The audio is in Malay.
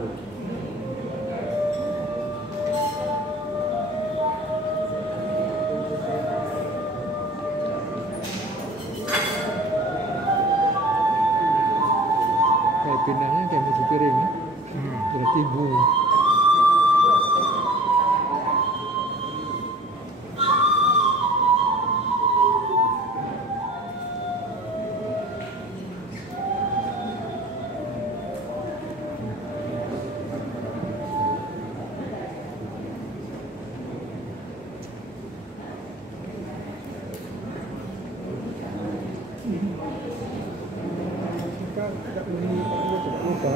Kayak pindahnya kayak musuh piring ya. Berarti ibu. Tidak boleh lupa.